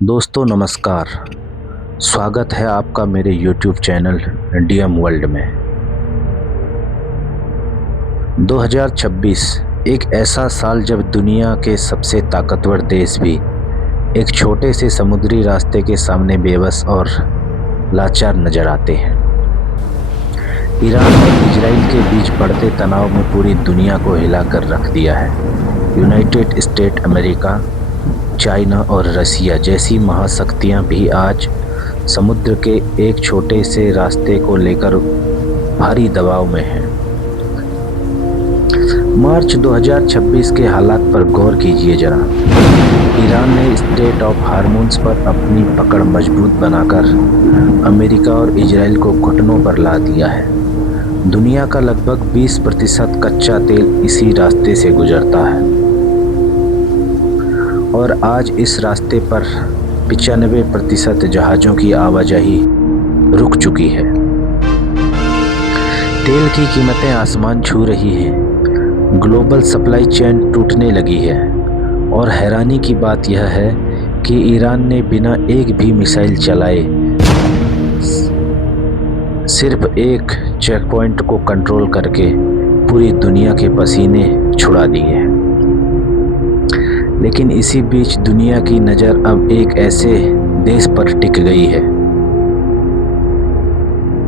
दोस्तों नमस्कार। स्वागत है आपका मेरे YouTube चैनल डीएम वर्ल्ड में। 2026 एक ऐसा साल जब दुनिया के सबसे ताकतवर देश भी एक छोटे से समुद्री रास्ते के सामने बेबस और लाचार नजर आते हैं। ईरान और इजराइल के बीच बढ़ते तनाव में पूरी दुनिया को हिलाकर रख दिया है। यूनाइटेड स्टेट अमेरिका, चाइना और रसिया जैसी महाशक्तियां भी आज समुद्र के एक छोटे से रास्ते को लेकर भारी दबाव में हैं। मार्च 2026 के हालात पर गौर कीजिए जरा। ईरान ने स्ट्रेट ऑफ हार्मोन्स पर अपनी पकड़ मजबूत बनाकर अमेरिका और इजराइल को घुटनों पर ला दिया है। दुनिया का लगभग 20% कच्चा तेल इसी रास्ते से गुजरता है और आज इस रास्ते पर 95% जहाज़ों की आवाजाही रुक चुकी है। तेल की कीमतें आसमान छू रही हैं, ग्लोबल सप्लाई चेन टूटने लगी है और हैरानी की बात यह है कि ईरान ने बिना एक भी मिसाइल चलाए सिर्फ एक चेक पॉइंट को कंट्रोल करके पूरी दुनिया के पसीने छुड़ा दिए हैं। लेकिन इसी बीच दुनिया की नज़र अब एक ऐसे देश पर टिक गई है,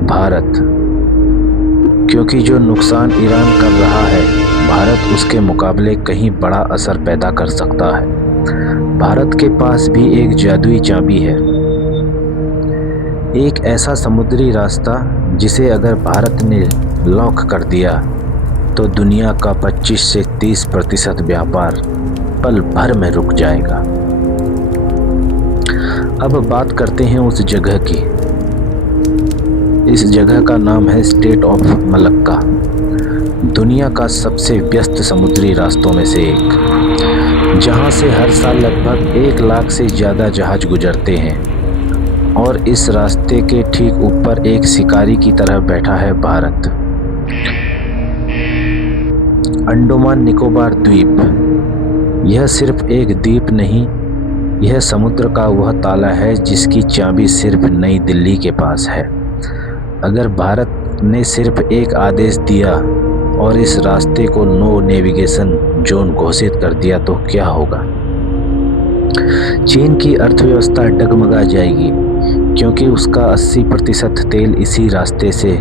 भारत। क्योंकि जो नुकसान ईरान कर रहा है, भारत उसके मुकाबले कहीं बड़ा असर पैदा कर सकता है। भारत के पास भी एक जादुई चाबी है, एक ऐसा समुद्री रास्ता जिसे अगर भारत ने लॉक कर दिया तो दुनिया का 25 से 30% व्यापार पल भर में रुक जाएगा। अब बात करते हैं उस जगह की। इस जगह का नाम है स्ट्रेट ऑफ मलक्का, दुनिया का सबसे व्यस्त समुद्री रास्तों में से एक, जहां से हर साल लगभग 1 लाख से ज़्यादा जहाज गुजरते हैं। और इस रास्ते के ठीक ऊपर एक शिकारी की तरह बैठा है भारत। अंडमान निकोबार द्वीप यह सिर्फ एक द्वीप नहीं, यह समुद्र का वह ताला है जिसकी चाबी सिर्फ नई दिल्ली के पास है। अगर भारत ने सिर्फ एक आदेश दिया और इस रास्ते को नो नेविगेशन जोन घोषित कर दिया तो क्या होगा? चीन की अर्थव्यवस्था डगमगा जाएगी, क्योंकि उसका 80% तेल इसी रास्ते से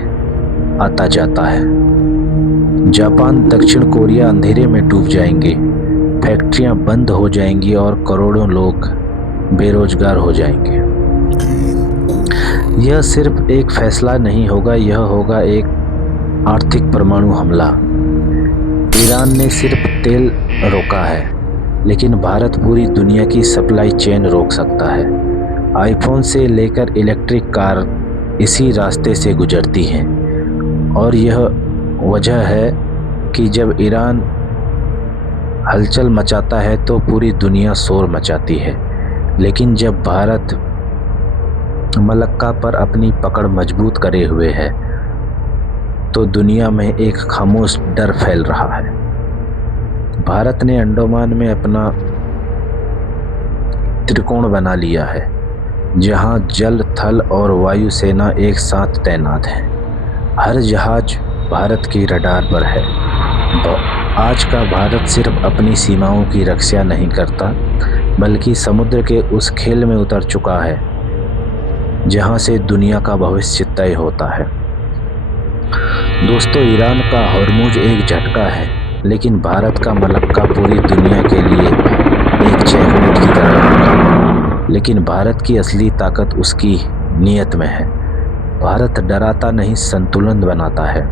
आता जाता है। जापान, दक्षिण कोरिया अंधेरे में डूब जाएंगे, फैक्ट्रियां बंद हो जाएंगी और करोड़ों लोग बेरोजगार हो जाएंगे। यह सिर्फ एक फैसला नहीं होगा, यह होगा एक आर्थिक परमाणु हमला। ईरान ने सिर्फ तेल रोका है, लेकिन भारत पूरी दुनिया की सप्लाई चेन रोक सकता है। आईफोन से लेकर इलेक्ट्रिक कार इसी रास्ते से गुजरती हैं और यह वजह है कि जब ईरान हलचल मचाता है तो पूरी दुनिया शोर मचाती है। लेकिन जब भारत मलक्का पर अपनी पकड़ मजबूत करे हुए है तो दुनिया में एक खामोश डर फैल रहा है। भारत ने अंडमान में अपना त्रिकोण बना लिया है, जहां जल, थल और वायु सेना एक साथ तैनात है। हर जहाज भारत की रडार पर है। आज का भारत सिर्फ अपनी सीमाओं की रक्षा नहीं करता, बल्कि समुद्र के उस खेल में उतर चुका है जहां से दुनिया का भविष्य तय होता है। दोस्तों, ईरान का हॉर्मुज एक झटका है, लेकिन भारत का मलक्का पूरी दुनिया के लिए एक चेकमेट की तरह होगा। लेकिन भारत की असली ताकत उसकी नीयत में है। भारत डराता नहीं, संतुलन बनाता है।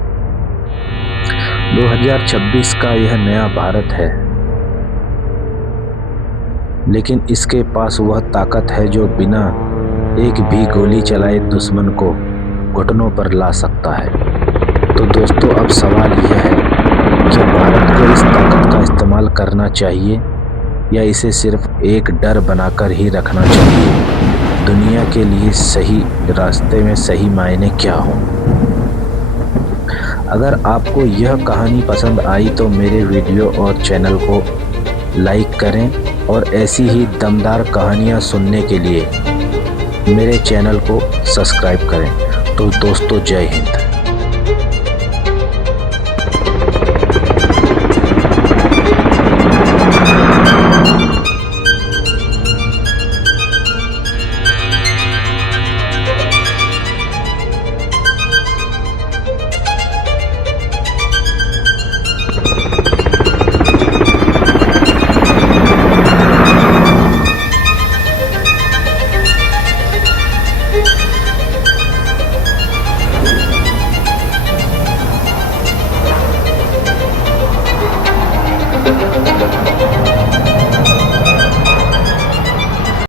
2026 का यह नया भारत है, लेकिन इसके पास वह ताकत है जो बिना एक भी गोली चलाए दुश्मन को घुटनों पर ला सकता है। तो दोस्तों, अब सवाल यह है कि भारत को इस ताकत का इस्तेमाल करना चाहिए या इसे सिर्फ एक डर बनाकर ही रखना चाहिए? दुनिया के लिए सही रास्ते में सही मायने क्या हों? अगर आपको यह कहानी पसंद आई तो मेरे वीडियो और चैनल को लाइक करें और ऐसी ही दमदार कहानियाँ सुनने के लिए मेरे चैनल को सब्सक्राइब करें। तो दोस्तों, जय हिंद।